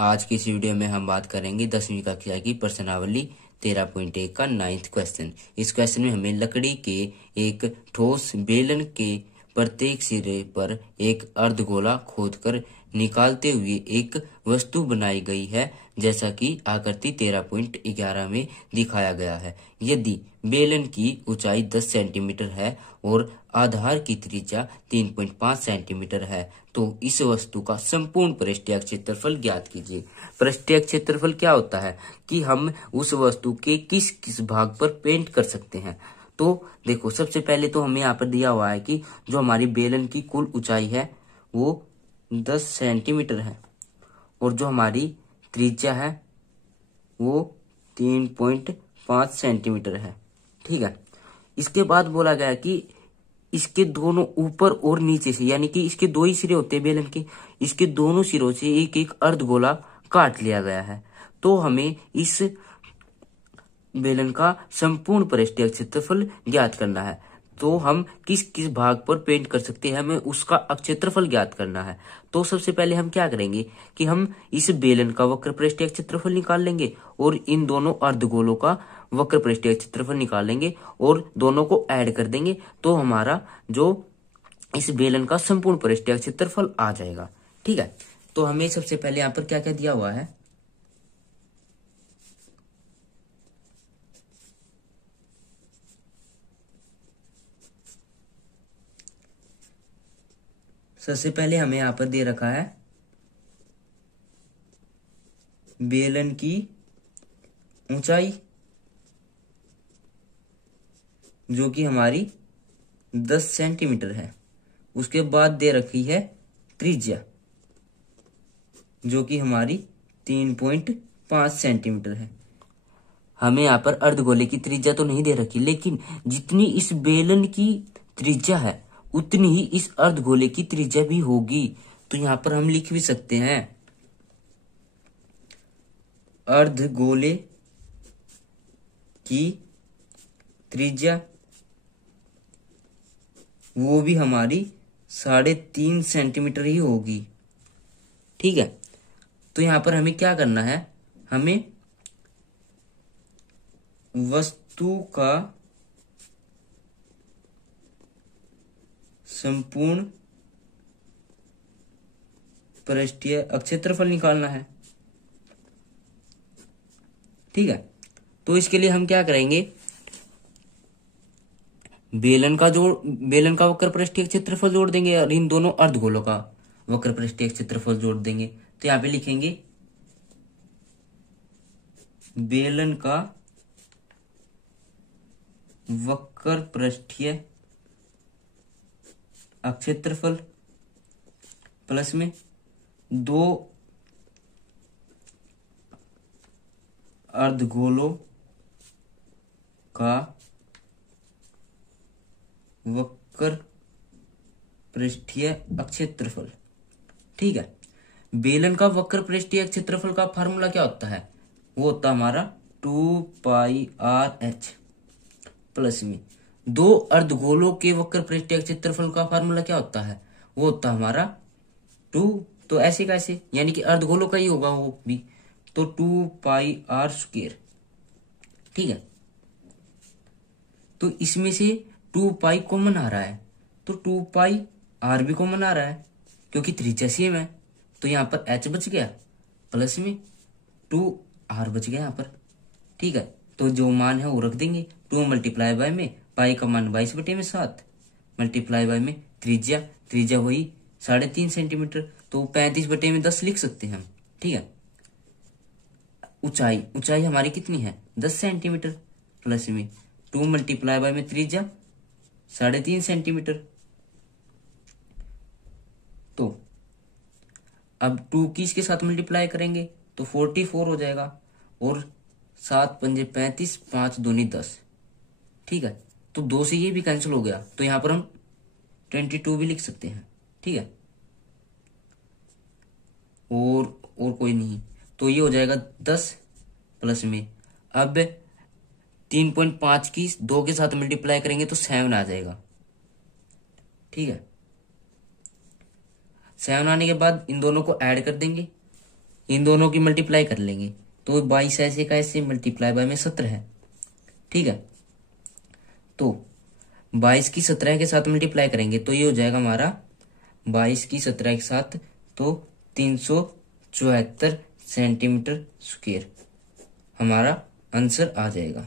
आज की इस वीडियो में हम बात करेंगे 10वीं कक्षा की प्रश्नावली 13.1 का 9th क्वेश्चन। इस क्वेश्चन में हमें लकड़ी के एक ठोस बेलन के प्रत्येक सिरे पर एक अर्धगोला खोदकर निकालते हुए एक वस्तु बनाई गई है, जैसा कि आकृति 13.11 में दिखाया गया है। यदि बेलन की ऊंचाई 10 सेंटीमीटर है और आधार की त्रिज्या 3.5 सेंटीमीटर है, तो इस वस्तु का संपूर्ण पृष्ठीय क्षेत्रफल ज्ञात कीजिए। पृष्ठीय क्षेत्रफल क्या होता है कि हम उस वस्तु के किस किस भाग पर पेंट कर सकते हैं। तो देखो, सबसे पहले तो हमें यहाँ पर दिया हुआ है कि जो हमारी बेलन की कुल ऊंचाई है वो 10 सेंटीमीटर है और जो हमारी त्रिज्या है वो 3.5 सेंटीमीटर है। ठीक है। इसके बाद बोला गया कि इसके दोनों ऊपर और नीचे से, यानी कि इसके दो ही सिरे होते हैं बेलन के, इसके दोनों सिरों से एक एक अर्धगोला काट लिया गया है। तो हमें इस बेलन का संपूर्ण पृष्ठीय क्षेत्रफल ज्ञात करना है। तो हम किस किस भाग पर पेंट कर सकते हैं, हमें उसका क्षेत्रफल ज्ञात करना है। तो सबसे पहले हम क्या करेंगे कि हम इस बेलन का वक्र पृष्ठीय क्षेत्रफल निकाल लेंगे और इन दोनों अर्धगोलों का वक्र पृष्ठीय क्षेत्रफल निकाल लेंगे और दोनों को ऐड कर देंगे, तो हमारा जो इस बेलन का संपूर्ण पृष्ठीय क्षेत्रफल आ जाएगा। ठीक है। तो हमें सबसे पहले यहाँ पर क्या क्या दिया हुआ है, सबसे पहले हमें यहां पर दे रखा है बेलन की ऊंचाई जो कि हमारी 10 सेंटीमीटर है। उसके बाद दे रखी है त्रिज्या जो कि हमारी 3.5 सेंटीमीटर है। हमें यहाँ पर अर्धगोले की त्रिज्या तो नहीं दे रखी, लेकिन जितनी इस बेलन की त्रिज्या है उतनी ही इस अर्धगोले की त्रिज्या भी होगी। तो यहां पर हम लिख भी सकते हैं अर्धगोले की त्रिज्या वो भी हमारी 3.5 सेंटीमीटर ही होगी। ठीक है। तो यहां पर हमें क्या करना है, हमें वस्तु का संपूर्ण पृष्ठीय क्षेत्रफल निकालना है। ठीक है। तो इसके लिए हम क्या करेंगे, बेलन का वक्र पृष्ठीय क्षेत्रफल जोड़ देंगे और इन दोनों अर्धगोलों का वक्र पृष्ठीय क्षेत्रफल जोड़ देंगे। तो यहां पे लिखेंगे बेलन का वक्र पृष्ठीय क्षेत्रफल प्लस में 2 अर्धगोलों का वक्र पृष्ठीय क्षेत्रफल। ठीक है। बेलन का वक्र पृष्ठीय क्षेत्रफल का फार्मूला क्या होता है, वो होता है हमारा 2πr/h प्लस में 2 अर्धगोलों के वक्र पृष्ठीय क्षेत्रफल का फार्मूला क्या होता है, वो होता है हमारा 2। तो ऐसे कैसे, यानी कि अर्धगोलों का ही होगा वो भी, तो 2πr²। ठीक है। तो इसमें से 2π कॉमन आ रहा है, तो 2πr भी कॉमन आ रहा है क्योंकि त्रिज्या सेम है। तो यहां पर h बच गया प्लस में 2r बच गया यहां पर। ठीक है। तो जो मान है वो रख देंगे, 2 मल्टीप्लाई बाय में पाई का मान 22/7 मल्टीप्लाई बाय में त्रिज्या वही 3.5 सेंटीमीटर, तो 35/10 लिख सकते हैं हम। ठीक है। ऊंचाई हमारी कितनी है, 10 सेंटीमीटर प्लस में 2 मल्टीप्लाई बाय में त्रिज्या 3.5 सेंटीमीटर। तो अब 2 की इसके साथ मल्टीप्लाई करेंगे तो 44 हो जाएगा और 7 पंजे 35, 5 दूनी 10। ठीक है। तो 2 से ये भी कैंसिल हो गया, तो यहां पर हम 22 भी लिख सकते हैं। ठीक है। और कोई नहीं, तो ये हो जाएगा 10 प्लस में, अब 3.5 की 2 के साथ मल्टीप्लाई करेंगे तो 7 आ जाएगा। ठीक है। 7 आने के बाद इन दोनों को ऐड कर देंगे, इन दोनों की मल्टीप्लाई कर लेंगे तो 22 ऐसे का ऐसे मल्टीप्लाई बाय में 17 है। ठीक है, तो 22 की 17 के साथ मल्टीप्लाई करेंगे तो ये हो जाएगा हमारा 22 की 17 के साथ तो 374 सेंटीमीटर स्क्वायर हमारा आंसर आ जाएगा।